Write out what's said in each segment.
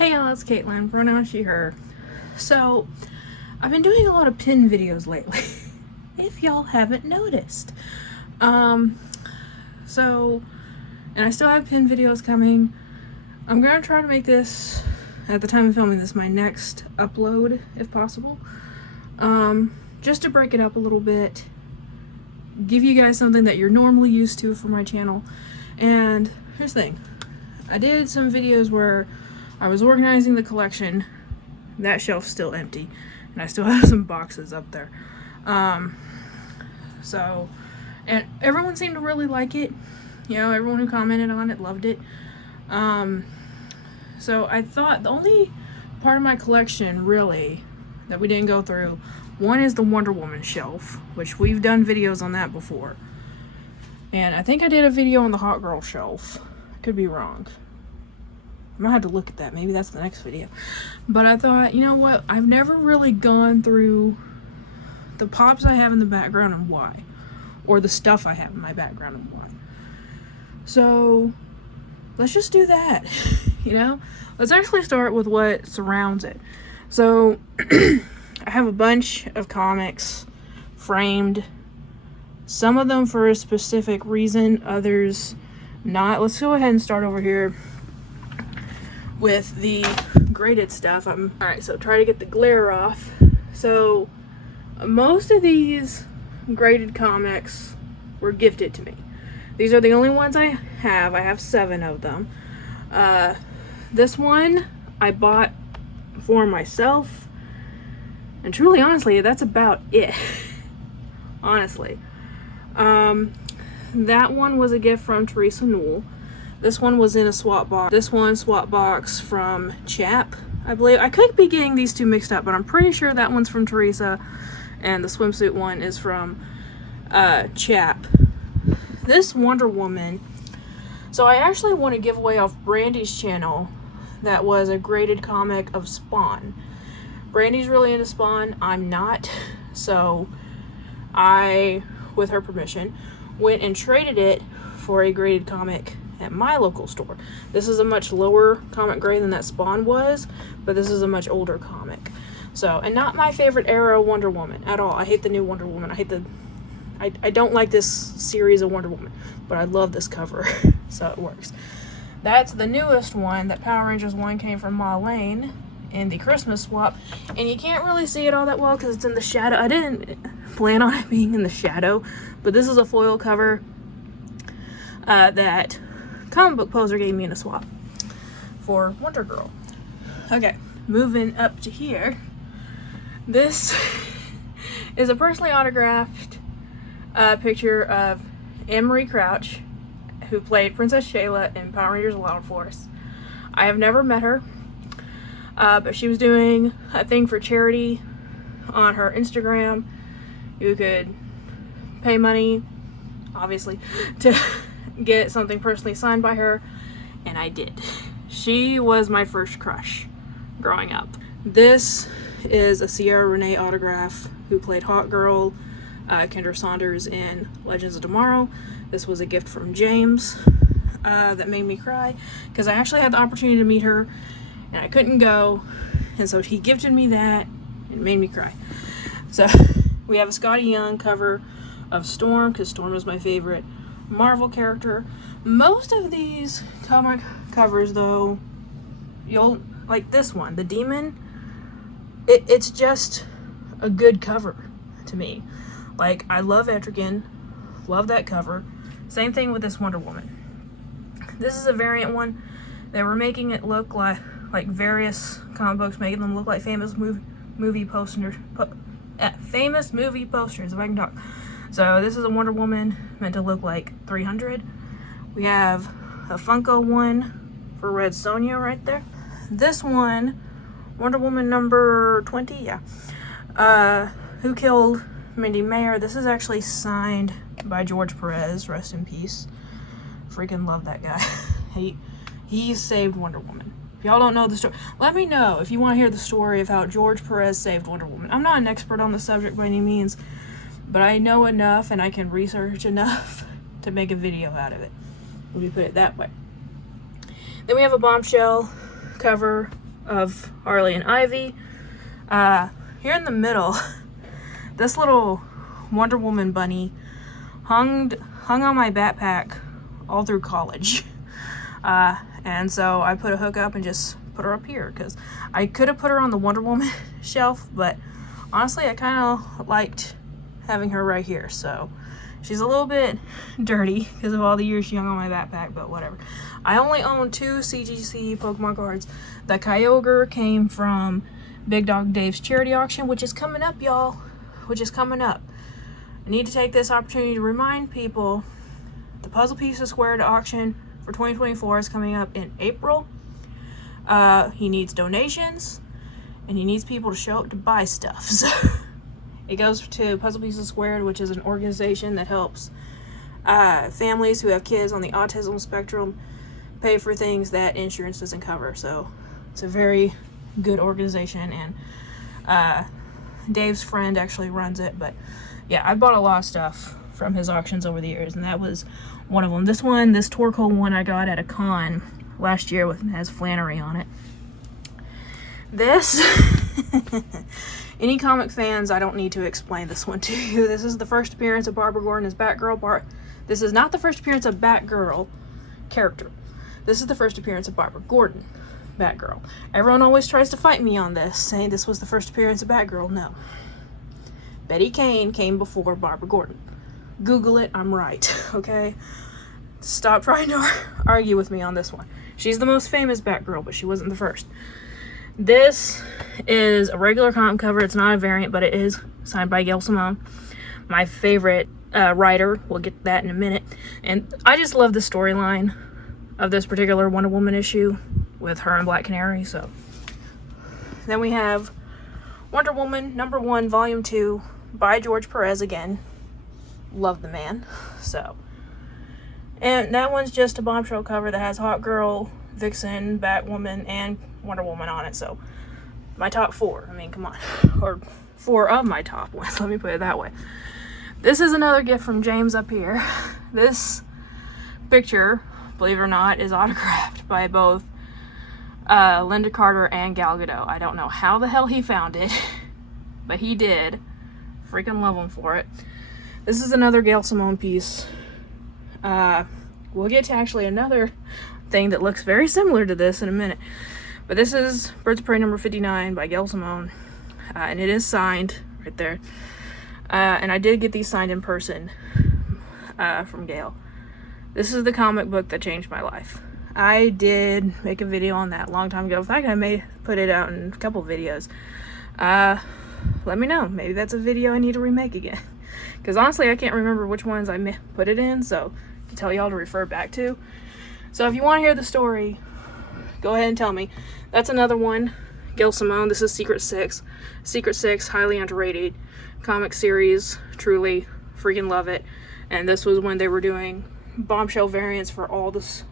Hey y'all, it's Caitlyn, pronoun she, her. So, I've been doing a lot of pin videos lately, if y'all haven't noticed. And I still have pin videos coming. I'm gonna try to make this, at the time of filming this, my next upload, if possible. Just to break it up a little bit, give you guys something that you're normally used to for my channel. And here's the thing. I did some videos where I was organizing the collection. That shelf's still empty, and I still have some boxes up there. And everyone seemed to really like it. You know, everyone who commented on it loved it. So I thought the only part of my collection, really, that we didn't go through, one is the Wonder Woman shelf, which we've done videos on that before. And I think I did a video on the Hot Girl shelf. I could be wrong. I might have to look at that. Maybe that's the next video. But I thought, you know what? I've never really gone through the pops I have in the background and why. Or the stuff I have in my background and why. So, let's just do that. You know? Let's actually start with what surrounds it. So, I have a bunch of comics framed. Some of them for a specific reason, others not. Let's go ahead and start over here with the graded stuff. Alright, so try to get the glare off. So, most of these graded comics were gifted to me. These are the only ones I have. I have 7 of them. This one I bought for myself. And truly, honestly, that's about it. Honestly. That one was a gift from Teresa Newell. This one was in a swap box. This one, swap box from Chap, I believe. I could be getting these two mixed up, but I'm pretty sure that one's from Teresa, and the swimsuit one is from Chap. This Wonder Woman, so I actually want to give away off Brandy's channel. That was a graded comic of Spawn. Brandy's really into Spawn. I'm not, so I, with her permission, went and traded it for a graded comic at my local store. This is a much lower comic grade than that Spawn was, but this is a much older comic. So, and not my favorite era Wonder Woman at all. I hate the new Wonder Woman. I don't like this series of Wonder Woman, but I love this cover, so it works. That's the newest one. That Power Rangers one came from Ma Lane in the Christmas swap, and you can't really see it all that well because it's in the shadow. I didn't plan on it being in the shadow, but this is a foil cover that Comic Book Poser gave me in a swap for Wonder Girl. Okay, moving up to here. This is a personally autographed picture of Anne-Marie Crouch, who played Princess Shayla in Power Rangers Wild Force. I have never met her, but she was doing a thing for charity on her Instagram. You could pay money, obviously, to get something personally signed by her, and I did. She was my first crush growing up. This is a Sierra Renee autograph, who played Hot Girl, Kendra Saunders in Legends of Tomorrow. This was a gift from James that made me cry, because I actually had the opportunity to meet her and I couldn't go, and so he gifted me that and it made me cry. So we have a Scotty Young cover of Storm, because Storm is my favorite Marvel character. Most of these comic covers, though, you'll like this one, the Demon. It's just a good cover to me. Like, I love Etrigan, love that cover. Same thing with this Wonder Woman. This is a variant one. They were making it look like various comic books, making them look like famous movie posters. Famous movie posters, if I can talk. So this is a Wonder Woman meant to look like 300. We have a Funko one for Red Sonja right there. This one, Wonder Woman number 20, yeah. Who Killed Mindy Mayer. This is actually signed by George Perez, rest in peace. Freaking love that guy. He saved Wonder Woman. If y'all don't know the story, let me know if you want to hear the story of how George Perez saved Wonder Woman. I'm not an expert on the subject by any means, but I know enough and I can research enough to make a video out of it. Let me put it that way. Then we have a Bombshell cover of Harley and Ivy. Here in the middle, this little Wonder Woman bunny hung on my backpack all through college. And so I put a hook up and just put her up here, because I could have put her on the Wonder Woman shelf, but honestly I kind of liked having her right here. So she's a little bit dirty because of all the years she hung on my backpack, but whatever. I only own 2 CGC Pokemon cards. The Kyogre came from Big Dog Dave's charity auction, which is coming up, y'all. Which is coming up. I need to take this opportunity to remind people the Puzzle Pieces Squared auction for 2024 is coming up in April. He needs donations, and he needs people to show up to buy stuff. So it goes to Puzzle Pieces Squared, which is an organization that helps families who have kids on the autism spectrum pay for things that insurance doesn't cover. So it's a very good organization, and Dave's friend actually runs it. But yeah, I bought a lot of stuff from his auctions over the years, and that was one of them. This Torkoal one I got at a con last year has Flannery on it. This any comic fans, I don't need to explain this one to you. This is the first appearance of Barbara Gordon as Batgirl. This is not the first appearance of Batgirl character. This is the first appearance of Barbara Gordon, Batgirl. Everyone always tries to fight me on this, saying this was the first appearance of Batgirl. No. Betty Kane came before Barbara Gordon. Google it, I'm right, okay? Stop trying to argue with me on this one. She's the most famous Batgirl, but she wasn't the first. This is a regular comic cover. It's not a variant, but it is signed by Gail Simone, my favorite writer. We'll get to that in a minute. And I just love the storyline of this particular Wonder Woman issue with her and Black Canary. So then we have Wonder Woman #1 Volume 2 by George Perez again. Love the man. So, and that one's just a bombshell cover that has Hawk Girl, Vixen, Batwoman, and Wonder Woman on it. So my top 4, I mean, come on, or 4 of my top ones, let me put it that way. This is another gift from James up here. This picture, believe it or not, is autographed by both Linda Carter and Gal Gadot. I don't know how the hell he found it, but he did. Freaking love him for it. This is another Gail Simone piece. We'll get to actually another thing that looks very similar to this in a minute. But this is Birds of Prey number 59 by Gail Simone. And it is signed right there. And I did get these signed in person from Gail. This is the comic book that changed my life. I did make a video on that a long time ago. In fact, I may put it out in a couple videos. Let me know. Maybe that's a video I need to remake again. Because honestly, I can't remember which ones I put it in, so I can tell y'all to refer back to. So if you want to hear the story, go ahead and tell me. That's another one. Gail Simone. This is Secret Six. Secret Six, highly underrated comic series. Truly, freaking love it. And this was when they were doing bombshell variants for all the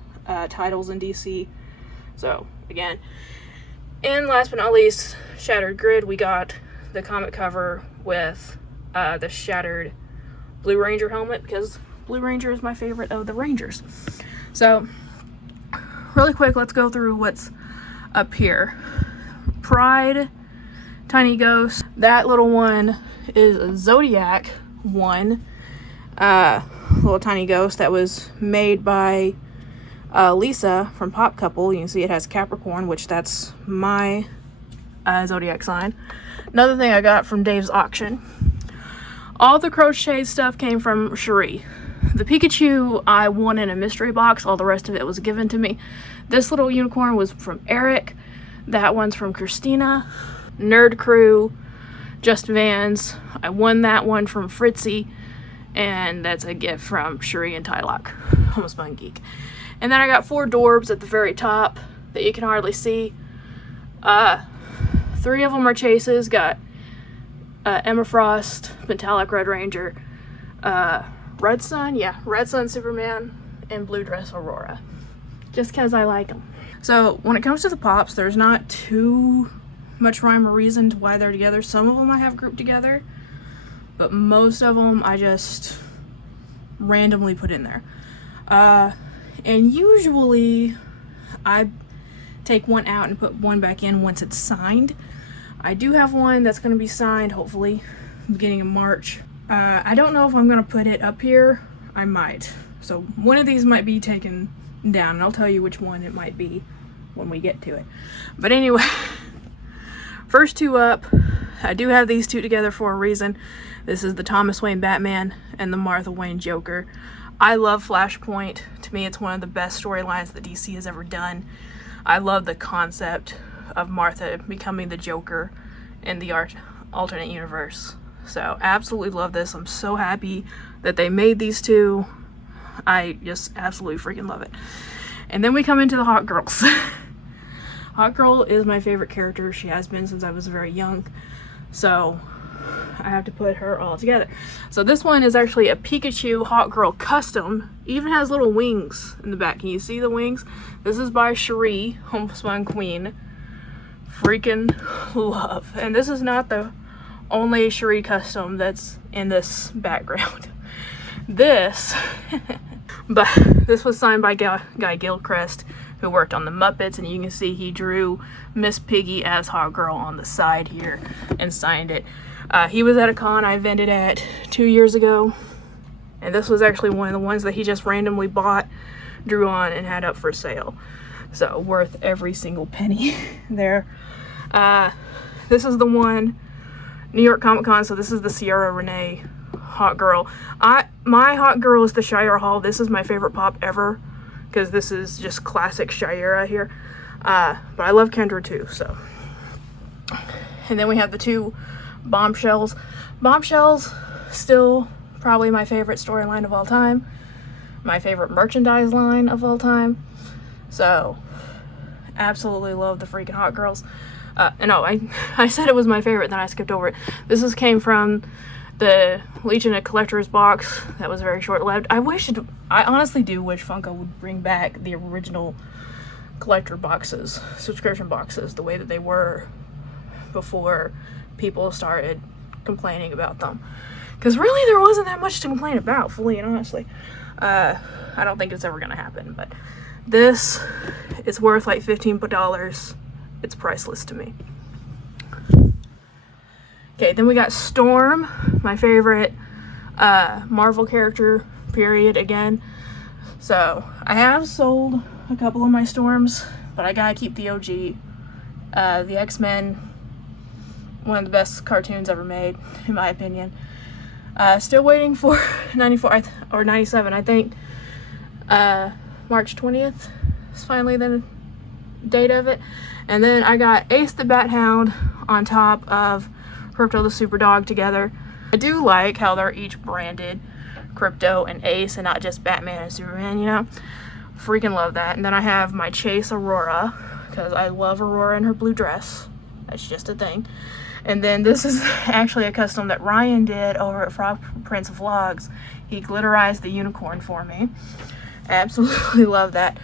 titles in DC. So, again. And last but not least, Shattered Grid. We got the comic cover with the shattered Blue Ranger helmet, because Blue Ranger is my favorite of the Rangers. So, really quick, let's go through what's up here. Pride, Tiny Ghost. That little one is a Zodiac one. Little Tiny Ghost that was made by Lisa from Pop Couple. You can see it has Capricorn, which that's my Zodiac sign. Another thing I got from Dave's auction. All the crochet stuff came from Cherie. The Pikachu I won in a mystery box. All the rest of it was given to me. This little unicorn was from Eric. That one's from Christina. Nerd Crew, Just Vans. I won that one from Fritzy. And that's a gift from Cherie and Tylock. Almost Fun Geek. And then I got 4 Dorbs at the very top that you can hardly see. 3 of them are chases. Got Emma Frost, Metallic Red Ranger, Red Sun, Red Sun Superman, and Blue Dress Aurora. Just because I like them. So when it comes to the pops, there's not too much rhyme or reason to why they're together. Some of them I have grouped together, but most of them I just randomly put in there. And usually I take one out and put one back in once it's signed. I do have one that's going to be signed, hopefully, beginning of March. I don't know if I'm going to put it up here. I might. So one of these might be taken down, and I'll tell you which one it might be when we get to it. But anyway, first two up, I do have these two together for a reason. This is the Thomas Wayne Batman and the Martha Wayne Joker. I love Flashpoint. To me, it's one of the best storylines that DC has ever done. I love the concept of Martha becoming the Joker in the alternate universe. So absolutely love this. I'm so happy that they made these two. I just absolutely freaking love it. And then we come into the Hot Girls. Hot Girl is my favorite character. She has been since I was very young. So I have to put her all together. So this one is actually a Pikachu Hot Girl custom. Even has little wings in the back. Can you see the wings? This is by Cherie, Homespun Queen. Freaking love. And this is not the only Cherie custom that's in this background. This, but this was signed by Guy Gilchrist, who worked on the Muppets, and you can see he drew Miss Piggy as Hot Girl on the side here and signed it. He was at a con I vended at 2 years ago, and this was actually one of the ones that he just randomly bought, drew on, and had up for sale. So worth every single penny there. This is the one, New York Comic Con, so this is the Sierra Renee Hot Girl. My Hot Girl is the Shire Hall. This is my favorite pop ever, because this is just classic Shire here. But I love Kendra too, so. And then we have the two Bombshells. Bombshells, still probably my favorite storyline of all time. My favorite merchandise line of all time. So, absolutely love the freaking Hot Girls. No, I said it was my favorite, then I skipped over it. This came from the Legion of Collectors box that was very short-lived. I honestly do wish Funko would bring back the original collector boxes, subscription boxes, the way that they were before people started complaining about them. Because really there wasn't that much to complain about, fully and honestly. I don't think it's ever going to happen, but this is worth like $15. It's priceless to me. Okay, then we got Storm, my favorite Marvel character, period, again. So, I have sold a couple of my Storms, but I gotta keep the OG. The X-Men, one of the best cartoons ever made, in my opinion. Still waiting for 94, or 97, I think. March 20th is finally the date of it. And then I got Ace the Bat Hound on top of Crypto the Superdog together. I do like how they're each branded Crypto and Ace and not just Batman and Superman, you know? Freaking love that. And then I have my Chase Aurora, because I love Aurora in her blue dress. That's just a thing. And then this is actually a custom that Ryan did over at Frog Prince Vlogs. He glitterized the unicorn for me. I absolutely love that.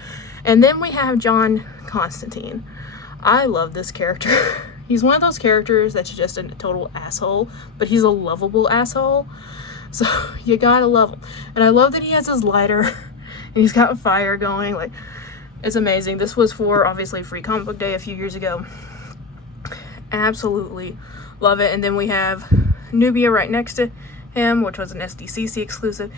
And then we have John Constantine. I love this character. He's one of those characters that's just a total asshole, but he's a lovable asshole. So you gotta love him. And I love that he has his lighter and he's got fire going. Like, it's amazing. This was for obviously Free Comic Book Day a few years ago. Absolutely love it. And then we have Nubia right next to him, which was an SDCC exclusive.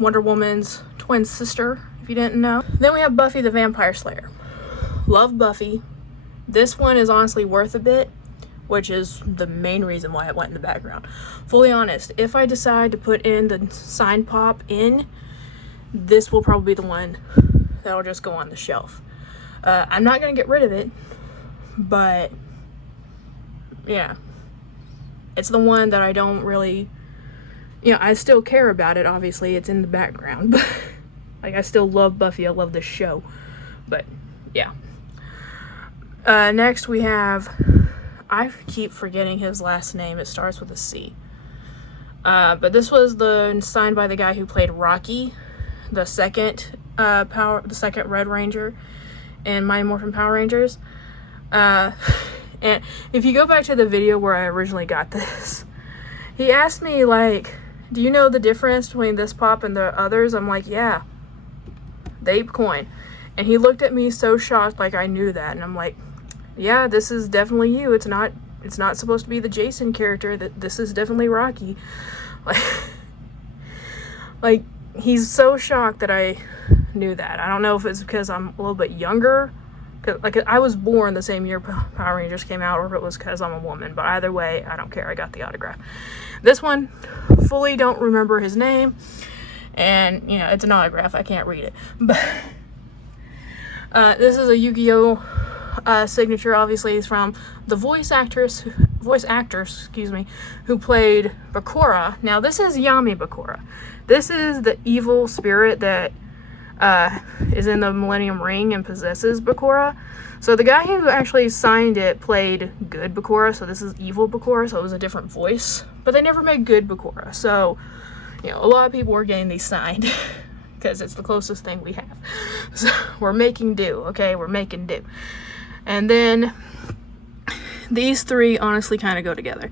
Wonder Woman's twin sister, if you didn't know. Then we have Buffy the Vampire Slayer. Love Buffy. This one is honestly worth a bit, which is the main reason why it went in the background. Fully honest, if I decide to put in the signed pop in, this will probably be the one that'll just go on the shelf. I'm not going to get rid of it, but yeah, it's the one that I don't really, you know, I still care about it. Obviously, it's in the background, but like, I still love Buffy. I love this show, but yeah. Next we have, I keep forgetting his last name. It starts with a C. But this was signed by the guy who played Rocky, the second Red Ranger in Mighty Morphin Power Rangers. And if you go back to the video where I originally got this, he asked me, like, do you know the difference between this pop and the others? I'm like, yeah, the ape coin. And he looked at me so shocked, like I knew that. And I'm like, yeah, this is definitely you. It's not supposed to be the Jason character. This is definitely Rocky. Like, he's so shocked that I knew that. I don't know if it's because I'm a little bit younger. Like, I was born the same year Power Rangers came out, or if it was because I'm a woman. But either way, I don't care. I got the autograph. This one, fully don't remember his name. And, you know, it's an autograph. I can't read it. But this is a Yu-Gi-Oh! Signature. Obviously, is from the voice actors, who played Bakura. Now, this is Yami Bakura. This is the evil spirit that is in the Millennium Ring and possesses Bakura. So the guy who actually signed it played good Bakura, so this is evil Bakura, so it was a different voice. But they never made good Bakura, so, you know, a lot of people were getting these signed because it's the closest thing we have. So we're making do, okay? We're making do. And then these three honestly kind of go together.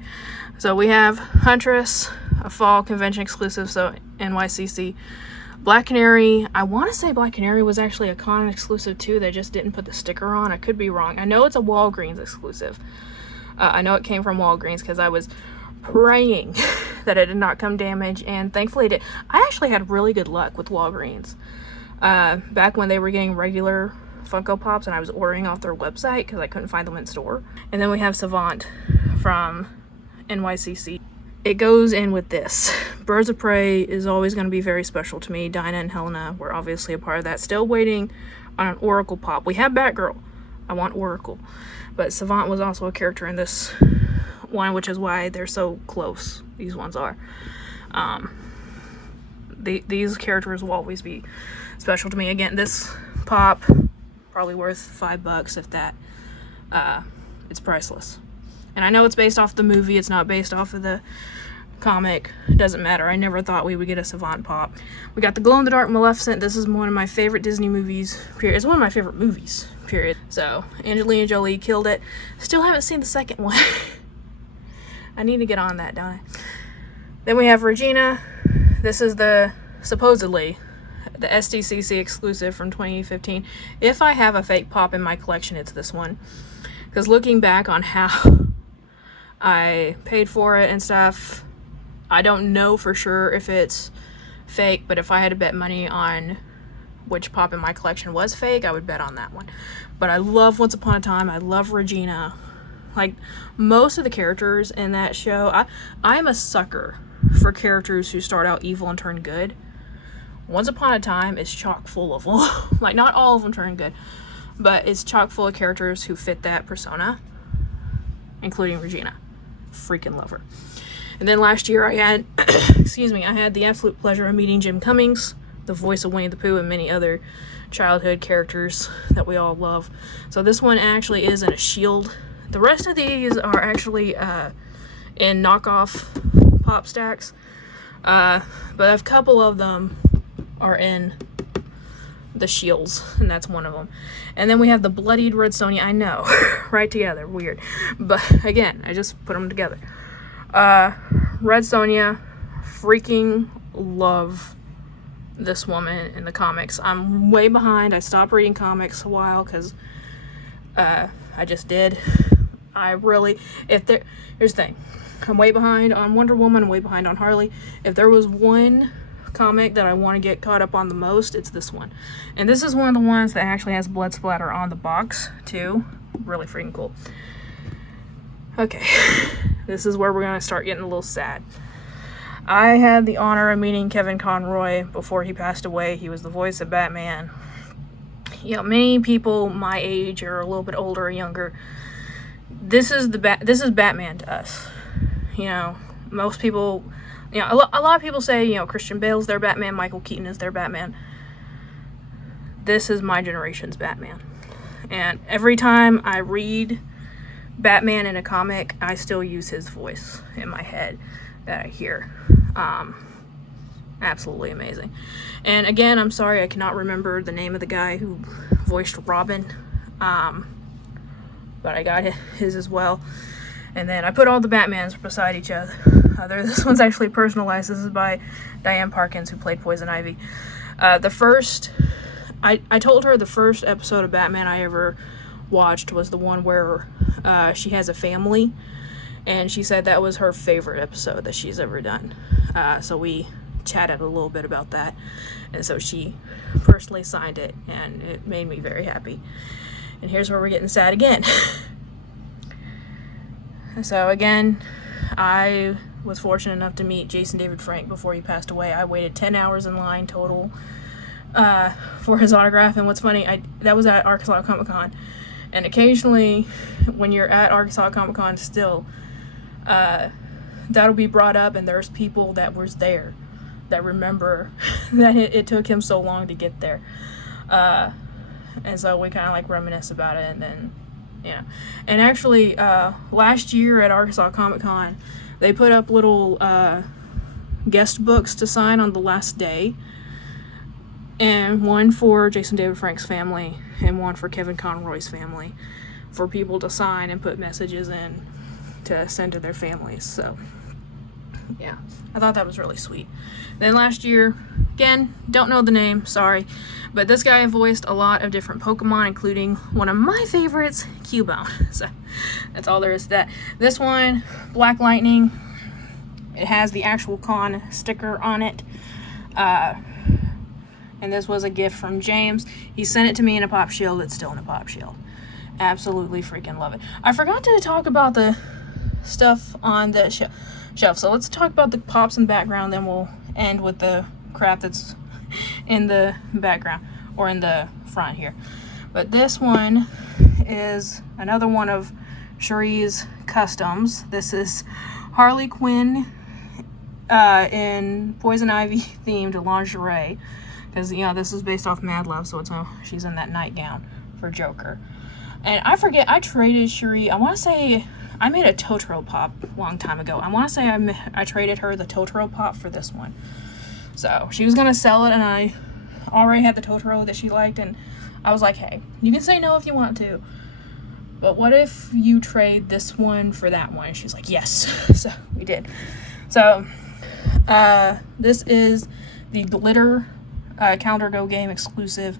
So we have Huntress, a fall convention exclusive, so NYCC. Black Canary, I want to say Black Canary was actually a con exclusive too. They just didn't put the sticker on. I could be wrong. I know it's a Walgreens exclusive. I know it came from Walgreens because I was praying that it did not come damaged, and thankfully it did. I actually had really good luck with Walgreens back when they were getting regular Funko Pops and I was ordering off their website because I couldn't find them in store. And then we have Savant from NYCC. It goes in with this. Birds of Prey is always going to be very special to me. Dinah and Helena were obviously a part of that. Still waiting on an Oracle Pop. We have Batgirl. I want Oracle. But Savant was also a character in this one, which is why they're so close. These ones are. These characters will always be special to me. Again, this pop, probably worth $5 if that. It's priceless. And I know it's based off the movie. It's not based off of the comic. It doesn't matter. I never thought we would get a Savant Pop. We got the glow-in-the-dark Maleficent. This is one of my favorite Disney movies, period. It's one of my favorite movies, period. So, Angelina Jolie killed it. Still haven't seen the second one. I need to get on that, don't I? Then we have Regina. This is supposedly the SDCC exclusive from 2015. If I have a fake pop in my collection, it's this one. Because looking back on how I paid for it and stuff, I don't know for sure if it's fake, but if I had to bet money on which pop in my collection was fake, I would bet on that one. But I love Once Upon a Time. I love Regina. Like, most of the characters in that show, I'm a sucker for characters who start out evil and turn good. Once Upon a Time is chock full of them. Like, not all of them turn good, but it's chock full of characters who fit that persona, including Regina. Freaking love her. And then last year I had, I had the absolute pleasure of meeting Jim Cummings, the voice of Winnie the Pooh, and many other childhood characters that we all love. So this one actually is in a shield. The rest of these are actually in knockoff pop stacks, but a couple of them are in the shields, and that's one of them. And then we have the bloodied Red Sonja. I know, right together, weird, but again, I just put them together. Red Sonja, freaking love this woman in the comics. I'm way behind. I stopped reading comics a while because I just did. Here's the thing. I'm way behind on Wonder Woman, I'm way behind on Harley. If there was one comic that I want to get caught up on the most, it's this one. And this is one of the ones that actually has blood splatter on the box too. Really freaking cool. Okay, this is where we're gonna start getting a little sad. I had the honor of meeting Kevin Conroy before he passed away. He was the voice of Batman. You know, many people my age or a little bit older or younger, this is Batman to us. You know, most people, you know, a lot of people say, you know, Christian Bale's their Batman, Michael Keaton is their Batman. This is my generation's Batman. And every time I read Batman in a comic, I still use his voice in my head that I hear. Absolutely amazing. And again, I'm sorry I cannot remember the name of the guy who voiced Robin, but I got his as well. And then I put all the Batmans beside each other. This one's actually personalized. This is by Diane Parkins, who played Poison Ivy. The first I told her the first episode of Batman I ever watched was the one where she has a family, and she said that was her favorite episode that she's ever done. So we chatted a little bit about that, and so she personally signed it, and it made me very happy. And here's where we're getting sad again. So again, I was fortunate enough to meet Jason David Frank before he passed away. I waited 10 hours in line total for his autograph. And what's funny, that was at Arkansas Comic Con, and occasionally when you're at Arkansas Comic Con still, that'll be brought up, and there's people that was there that remember that it took him so long to get there, and so we kind of like reminisce about it. And then yeah, and actually last year at Arkansas Comic Con they put up little guest books to sign on the last day, and one for Jason David Frank's family and one for Kevin Conroy's family, for people to sign and put messages in to send to their families. So yeah, I thought that was really sweet. Then last year, again, don't know the name, sorry, but this guy voiced a lot of different Pokemon, including one of my favorites, Cubone. So that's all there is to that. This one, Black Lightning, it has the actual con sticker on it, and this was a gift from James. He sent it to me in a pop shield. It's still in a pop shield. Absolutely freaking love it. I forgot to talk about the stuff on the shelf, so let's talk about the pops in the background, then we'll end with the crap that's in the background or in the front here. But this one is another one of Cherie's customs. This is Harley Quinn in Poison Ivy themed lingerie, because you know this is based off Mad Love, so she's in that nightgown for Joker. And I forget, I traded Cherie, I want to say I made a Totoro pop a long time ago. I want to say I traded her the Totoro pop for this one. So she was going to sell it, and I already had the Totoro that she liked, and I was like, hey, you can say no if you want to, but what if you trade this one for that one? And she's like, yes. So we did. So this is the glitter Calendar Go game exclusive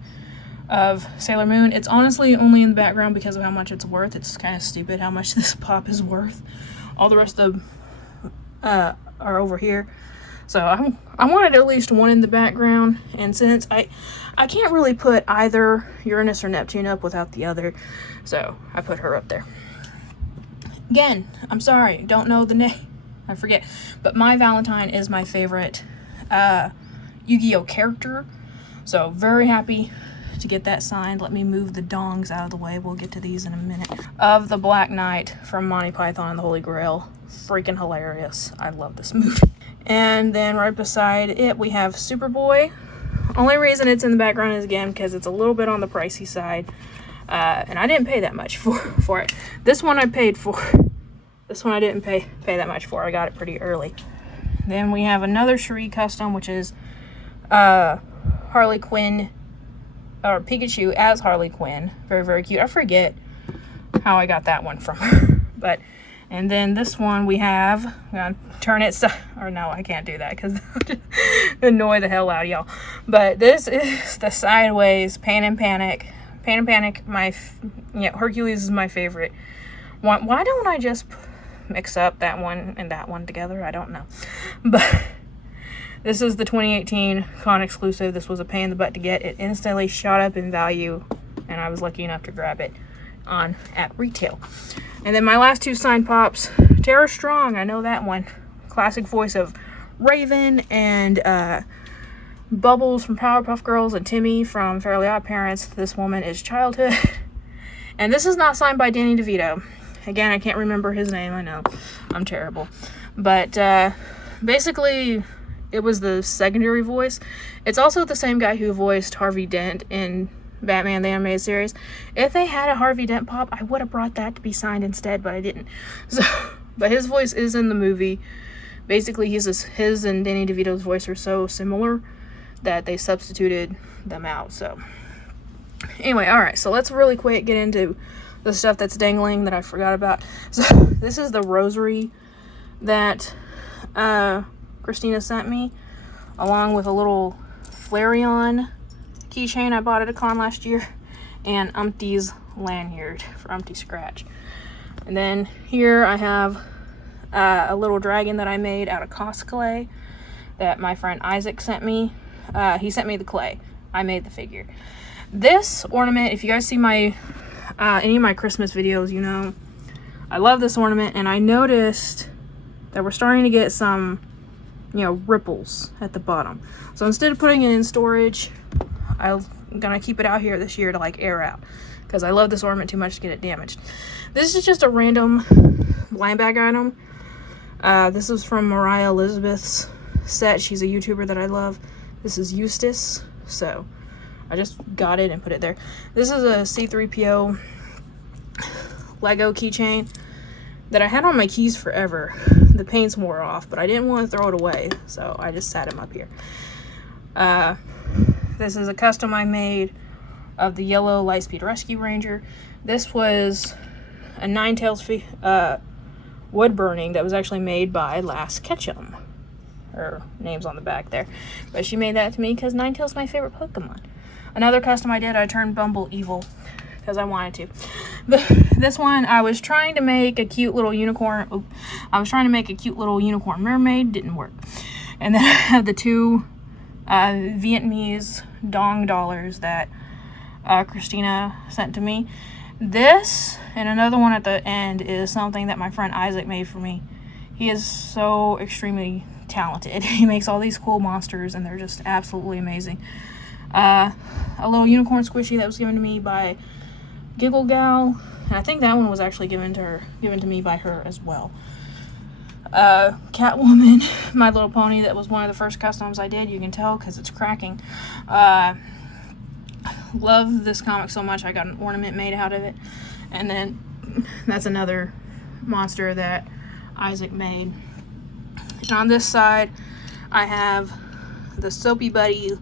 of Sailor Moon. It's honestly only in the background because of how much it's worth. It's kind of stupid how much this pop is worth. All the rest of them are over here. So I wanted at least one in the background, and since I can't really put either Uranus or Neptune up without the other, so I put her up there. Again, I'm sorry, don't know the name. I forget. But My Valentine is my favorite Yu-Gi-Oh character. So very happy to get that signed. Let me move the dongs out of the way. We'll get to these in a minute. Of the Black Knight from Monty Python and the Holy Grail. Freaking hilarious. I love this movie. And then right beside it, we have Superboy. Only reason it's in the background is, again, because it's a little bit on the pricey side. And I didn't pay that much for it. This one I paid for. This one I didn't pay that much for. I got it pretty early. Then we have another Cherie custom, which is Harley Quinn, or Pikachu as Harley Quinn. Very, very cute. I forget how I got that one from her. But, and then this one we have, I'm going to turn it, or no, I can't do that because I'll just annoy the hell out of y'all. But this is the Sideways Pain and Panic. Pain and Panic, Hercules is my favorite. Why don't I just mix up that one and that one together? I don't know. But this is the 2018 con exclusive. This was a pain in the butt to get. It instantly shot up in value, and I was lucky enough to grab it at retail. And then my last two signed pops, Tara Strong, I know that one. Classic voice of Raven, and Bubbles from Powerpuff Girls, and Timmy from Fairly Odd Parents. This woman is Childhood. And this is not signed by Danny DeVito. Again, I can't remember his name, I know. I'm terrible. But basically, it was the secondary voice. It's also the same guy who voiced Harvey Dent in Batman the Animated Series. If they had a Harvey Dent pop, I would have brought that to be signed instead, but I didn't. So, but his voice is in the movie. Basically, his and Danny DeVito's voice are so similar that they substituted them out. So anyway, alright, so let's really quick get into the stuff that's dangling that I forgot about. So this is the rosary that Christina sent me, along with a little Flareon keychain I bought at a con last year, and Umpty's lanyard for Umpty Scratch. And then here I have a little dragon that I made out of cosplay that my friend Isaac sent me. He sent me the clay. I made the figure. This ornament, if you guys see my any of my Christmas videos, you know I love this ornament, and I noticed that we're starting to get some, you know, ripples at the bottom. So instead of putting it in storage, I'm gonna keep it out here this year to like air out, because I love this ornament too much to get it damaged. This is just a random blind bag item. This is from Mariah Elizabeth's set. She's a YouTuber that I love. This is Eustace, so I just got it and put it there. This is a C-3PO Lego keychain that I had on my keys forever. The paint's wore off, but I didn't want to throw it away, so I just sat him up here. This is a custom I made of the yellow Lightspeed Rescue Ranger. This was a Ninetales wood burning that was actually made by Lass Ketchum. Her name's on the back there. But she made that to me because Ninetales is my favorite Pokemon. Another custom I did, I turned Bumble evil because I wanted to. But this one, I was trying to make a cute little unicorn. Oh, I was trying to make a cute little unicorn mermaid. Didn't work. And then I have the two Vietnamese dong dollars that Christina sent to me. This and another one at the end is something that my friend Isaac made for me. He is so extremely talented. He makes all these cool monsters, and they're just absolutely amazing. A little unicorn squishy that was given to me by Giggle Gal, and I think that one was actually given to me by her as well. Catwoman, My Little Pony, that was one of the first customs I did. You can tell because it's cracking. Love this comic so much, I got an ornament made out of it. And then that's another monster that Isaac made. And on this side, I have the Soapy Buddy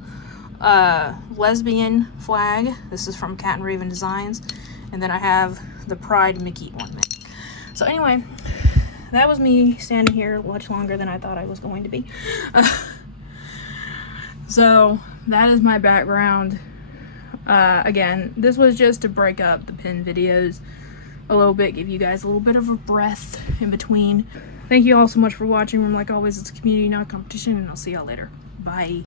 lesbian flag. This is from Cat and Raven Designs. And then I have the Pride Mickey ornament. So anyway, that was me standing here much longer than I thought I was going to be. So that is my background. Again, this was just to break up the pin videos a little bit, give you guys a little bit of a breath in between. Thank you all so much for watching. Like always, it's a community, not a competition, and I'll see y'all later. Bye.